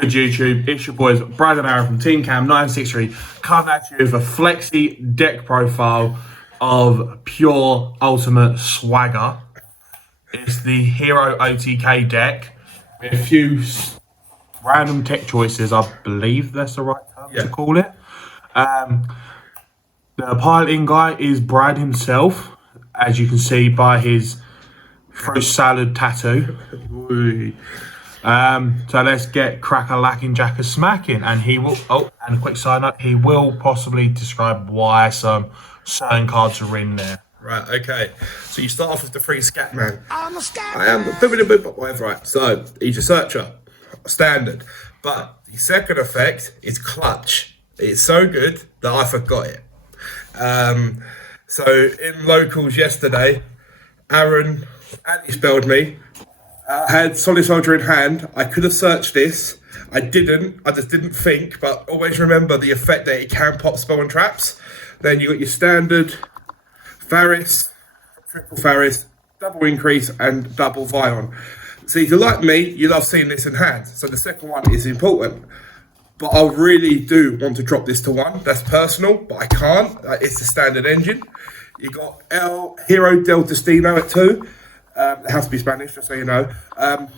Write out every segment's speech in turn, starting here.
good, YouTube? It's your boys, Brad and Aaron from Team Cam 963, coming at you with a flexi deck profile of pure ultimate swagger. It's the Hero OTK deck with a few random tech choices. I believe that's the right term to call it. The piloting guy is Brad himself, as you can see by his fruit salad tattoo. So let's get crack-a-lacking, jack-a-smacking, and he will. Oh, and a quick side note: he will possibly describe why some certain cards are in there. Right. Okay. So you start off with the free scat man. I'm a scat I am whatever. Right. So he's a searcher, standard. But the second effect is clutch. It's so good that I forgot it. So in locals yesterday, Aaron anti-spelled me. I had Solid Soldier in hand. I could have searched this. I didn't. I just didn't think. But always remember the effect that it can pop spell and traps. Then you got your standard Varys, triple Varys, double increase, and double Vion. So if you're like me, you love seeing this in hand. So the second one is important. But I really do want to drop this to 1. That's personal, but I can't. It's the standard engine. You got Hero Del Destino at 2. It has to be Spanish, just so you know.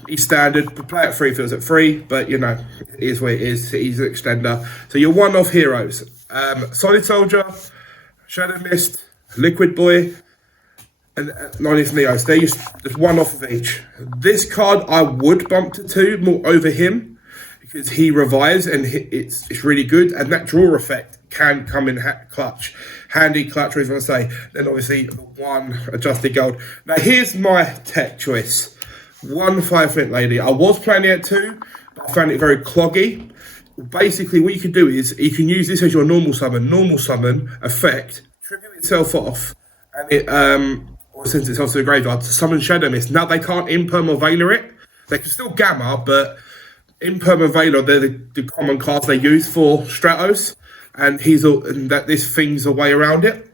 He's standard. The play at 3 feels at 3, but you know, it is what it is. He's an extender. So you're one off heroes. Solid Soldier, Shadow Mist, Liquid Boy, and Nonny's Neos. They're just one off of each. This card I would bump to 2 more over him because he revives and it's really good. And that draw effect can come in clutch. Handy clutch, whatever you want to say. Then obviously the 1 adjusted gold. Now here's my tech choice. 1 5 Flint Lady. I was planning at 2, but I found it very cloggy. Basically what you can do is you can use this as your normal summon effect, tribute itself off, and it or sends itself to the graveyard to summon Shadow Mist. Now they can't Imperm or Veiler it. They can still Gamma, but Imperm and Veiler, they're the common cards they use for Stratos. And this thing's a way around it.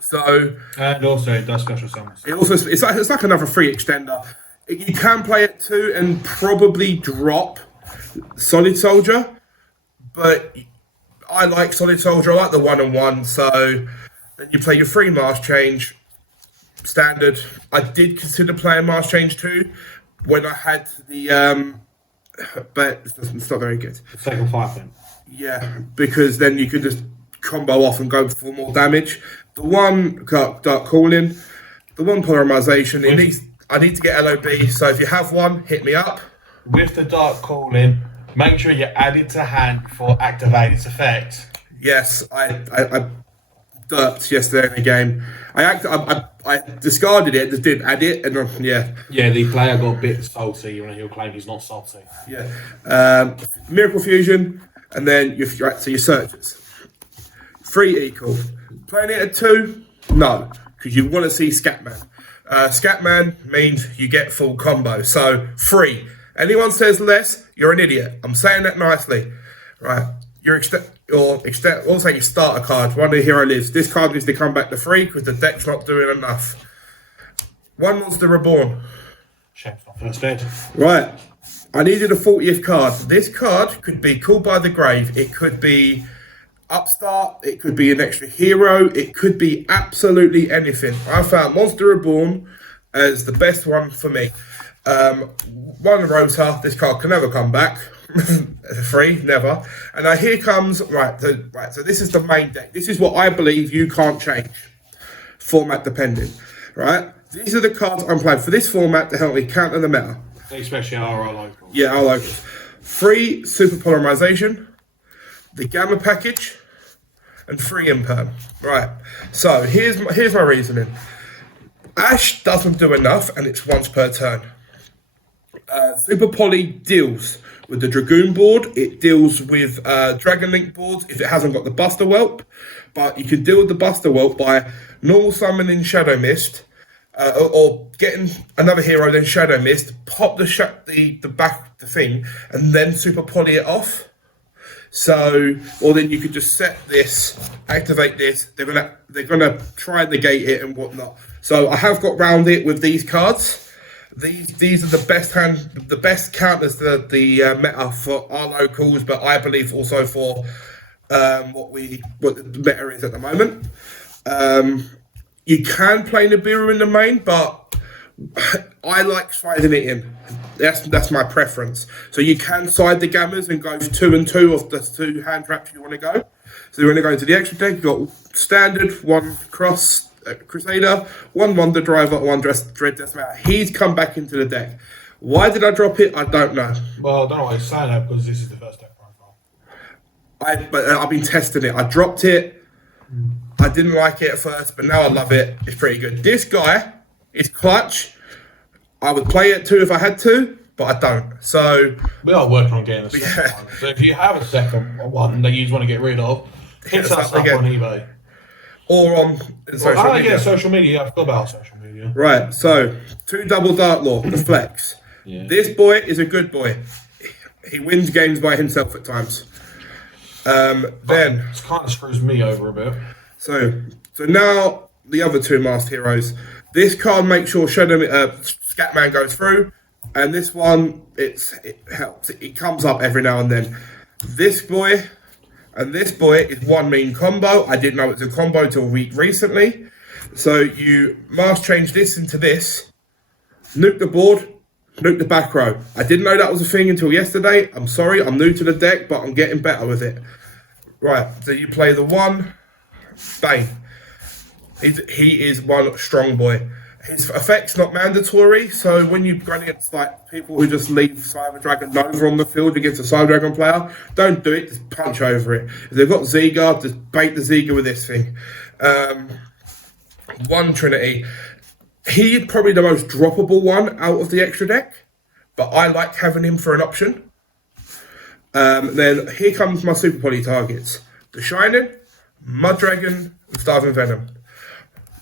So and also it does special summons. It's like another free extender. You can play it 2 and probably drop Solid Soldier, but I like Solid Soldier. I like the 1-on-1. So then you play your free Mars Change standard. I did consider playing Mars Change 2 when I had the but it's not very good. Second 5 then. Yeah, because then you could just combo off and go for more damage. The 1 Dark Calling, the 1 Polarization. I need to get LOB, so if you have 1, hit me up. With the Dark Calling, make sure you add it to hand before activate its effect. Yes, I derped yesterday in the game. I discarded it, just didn't add it, and yeah. Yeah, the player got a bit salty when he'll claim he's not salty. Yeah. Miracle Fusion. And then your searches. 3 equal. Playing it at 2? No, because you want to see Scatman. Scatman means you get full combo. So 3. Anyone says less, you're an idiot. I'm saying that nicely. Right. Also you start a card. 1 of the hero lives. This card needs to come back to 3 because the deck's not doing enough. 1 Monster Reborn. Chef's not first dead. Right. I needed a 40th card. This card could be Called by the Grave. It could be Upstart. It could be an extra hero. It could be absolutely anything. I found Monster Reborn as the best one for me. 1 Rota. This card can never come back. 3, never. And now here comes, right, so this is the main deck. This is what I believe you can't change. Format depending, right? These are the cards I'm playing for this format to help me counter the meta. Especially our locals. Yeah, our locals. 3 Super Polarization, the Gamma package, and 3 Imperm. Right. So here's my reasoning. Ash doesn't do enough, and it's once per turn. Super Poly deals with the Dragoon board. It deals with Dragon Link boards if it hasn't got the Buster Whelp. But you can deal with the Buster Whelp by normal summoning Shadow Mist. Or getting another hero, then Shadow Mist, pop the thing, and then super poly it off. So, or then you could just set this, activate this. They're gonna try and negate it and whatnot. So I have got round it with these cards. these are the best counters to the meta for our locals, but I believe also for what the meta is at the moment. You can play Nibiru in the main, but I like siding it in. That's my preference. So you can side the Gammas and go 2 and 2 of the 2 hand traps you want to go. So you want to go into the extra deck. You've got standard, 1 cross Crusader, 1 Wonder Driver, 1 Dread Decimator. He's come back into the deck. Why did I drop it? I don't know. Well, I don't know why you're saying that because this is the first deck profile. But I've been testing it. I dropped it. I didn't like it at first, but now I love it. It's pretty good. This guy is clutch. I would play it too if I had to, but I don't. So we are working on getting a second one. So if you have a second one that you just want to get rid of, hit us up on eBay. Or on social media. Yeah, social media. I forgot about social media. Right, so 2 double Dark Law, the flex. Yeah. This boy is a good boy. He wins games by himself at times. Then it kind of screws me over a bit. So now the other 2 masked heroes. This card makes sure Scatman goes through, and this one it helps. It comes up every now and then. This boy and this boy is one mean combo. I didn't know it was a combo till recently. So you mask change this into this, nuke the board, nuke the back row. I didn't know that was a thing until yesterday. I'm sorry, I'm new to the deck, but I'm getting better with it. Right, so you play the 1, bang. He is one strong boy. His effect's not mandatory, so when you go against like people who just leave Cyber Dragon Nova on the field against a Cyber Dragon player, don't do it, just punch over it. If they've got Ziga, just bait the Ziga with this thing. 1 Trinity. He's probably the most droppable one out of the extra deck, but I like having him for an option. Then here comes my Super Poly targets. The Shining, Mud Dragon, and Starving Venom.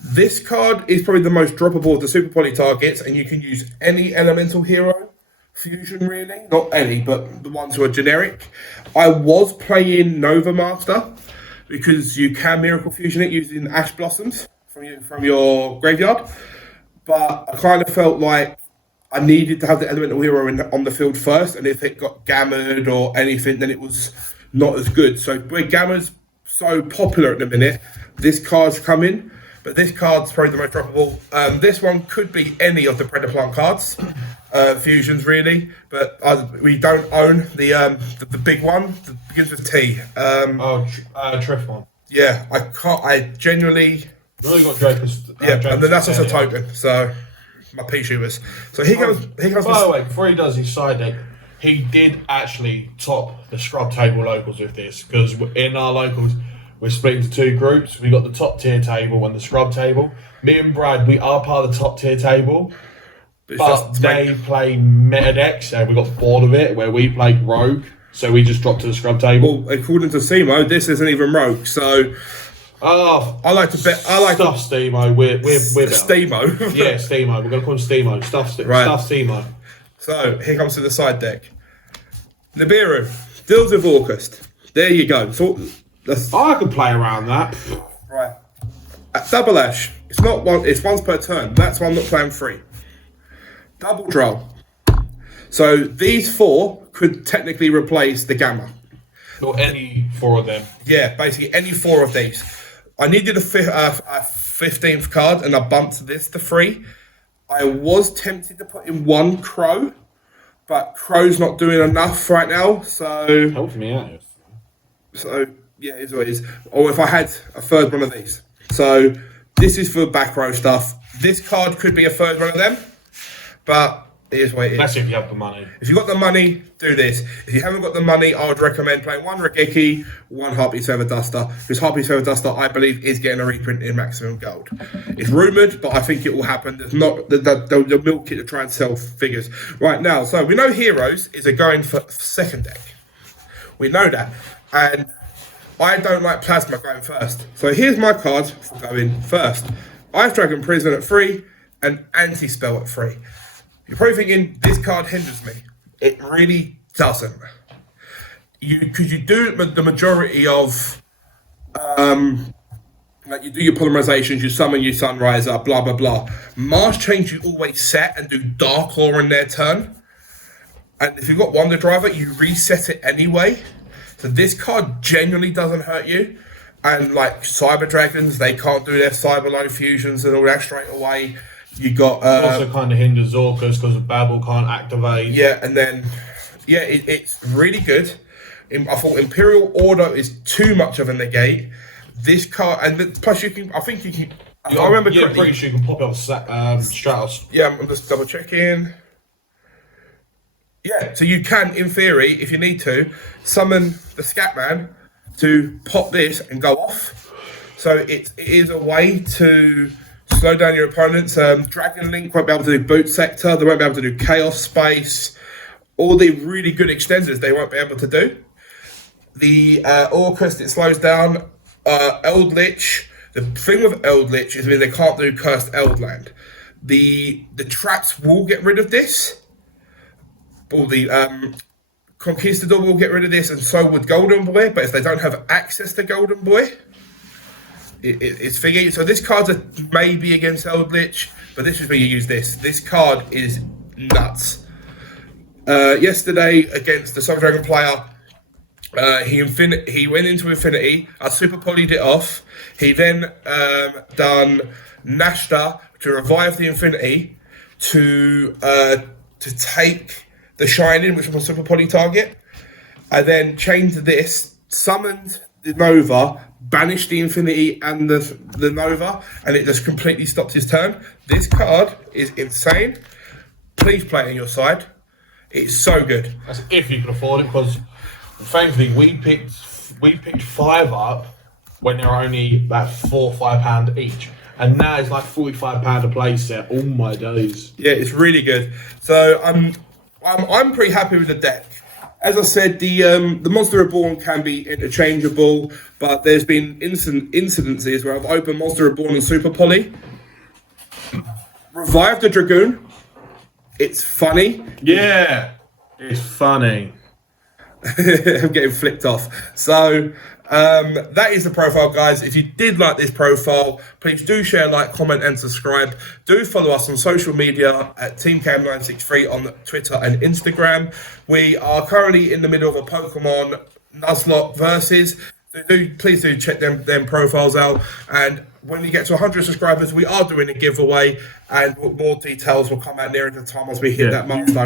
This card is probably the most droppable of the Super Poly targets, and you can use any elemental hero fusion, really. Not any, but the ones who are generic. I was playing Nova Master because you can Miracle Fusion it using Ash Blossoms from your graveyard, but I kind of felt like I needed to have the elemental hero on the field first, and if it got gammered or anything, then it was not as good. So where Gamma's so popular at the minute, this card's coming. But this card's probably the most droppable. This one could be any of the Predator Plant cards, fusions really, but we don't own the big one that begins with T. Triff one. Yeah, I can't. I genuinely. You only got Drakus. And then that's just a token. So my pea shooters. So he goes. By the way, before he does his side deck, he did actually top the scrub table locals with this because in our locals. We're split into 2 groups. We got the top tier table and the scrub table. Me and Brad, we are part of the top tier table, but they play meta decks, and we got bored of it. Where we played rogue, so we just dropped to the scrub table. Well, according to Simo, this isn't even rogue. So I like to bet. I like stuff Steemo. We're better. Steemo. Yeah, Steemo. We're gonna call him Steemo. Stuff Steemo. So here comes to the side deck. Nibiru deals with Orcust. There you go. So. I can play around that. Right. At Double Ash, it's not one. It's once per turn. That's why I'm not playing 3. Double Draw. So these 4 could technically replace the Gamma. Or any 4 of them. Yeah, basically any 4 of these. I needed a 15th card, and I bumped this to 3. I was tempted to put in 1 Crow, but Crow's not doing enough right now. So help me out. So. Yeah, it is what it is. Or if I had a 3rd one of these. So this is for back row stuff. This card could be a 3rd one of them, but it is what it is. That's if you have the money. If you've got the money, do this. If you haven't got the money, I would recommend playing 1 Regeki, 1 Harpy's Feather Duster. Because Harpy's Feather Duster, I believe, is getting a reprint in maximum gold. It's rumoured, but I think it will happen. There's not they'll milk it to try and sell figures. Right now, so we know Heroes is going for 2nd deck. We know that. And I don't like Plasma going first. So here's my card for going first. Ice Dragon Prison at 3 and Anti-Spell at 3. You're probably thinking, this card hinders me. It really doesn't. Because you do the majority of Like you do your polymerizations, you summon your Sunriser, blah blah blah. Mars Change you always set and do Dark Law in their turn. And if you've got Wonder Driver, you reset it anyway. So this card genuinely doesn't hurt you. And like Cyber Dragons, they can't do their Cyber Low fusions and all that straight away. You got also kind of hinders Orcus because Babel can't activate. Yeah, and then it's really good. I thought Imperial Order is too much of a negate. This card, and plus you can, I think you can. I remember Yeah, correctly. pretty sure you can pop it off Stratos. Yeah, I'm just double checking. Yeah, so you can, in theory, if you need to, summon the Scatman to pop this and go off. So it is a way to slow down your opponents. Dragon Link won't be able to do Boot Sector. They won't be able to do Chaos Space. All the really good extenders they won't be able to do. The Orcus, it slows down. Eldritch. The thing with Eldritch is they can't do Cursed Eldland. The traps will get rid of this. All the Conquistador will get rid of this, and so would Golden Boy. But if they don't have access to Golden Boy, it's thingy. So this card's maybe against Eldritch, but this is where you use this. This card is nuts. Yesterday against the Soul Dragon player, he went into Infinity. I super polyed it off. He then done Nashta to revive the Infinity to take the Shining, which was a super poly target. I then changed this, summoned the Nova, banished the Infinity and the Nova, and it just completely stopped his turn. This card is insane. Please play it on your side. It's so good. That's if you can afford it, because thankfully we picked 5 up when they were only about £4 or £5 each, and now it's like £45 a play set. Oh my days! Yeah, it's really good. So I'm pretty happy with the deck. As I said, the Monster Reborn can be interchangeable, but there's been incidences where I've opened Monster Reborn and Super Poly, revived the Dragoon. It's funny. Yeah, it's funny. I'm getting flicked off. So that is the profile, guys. If you did like this profile, please do share, like, comment, and subscribe. Do follow us on social media at TeamCam963 on Twitter and Instagram. We are currently in the middle of a Pokemon Nuzlocke versus. So please do check them profiles out. And when we get to 100 subscribers, we are doing a giveaway, and more details will come out nearer the time as we hit that milestone.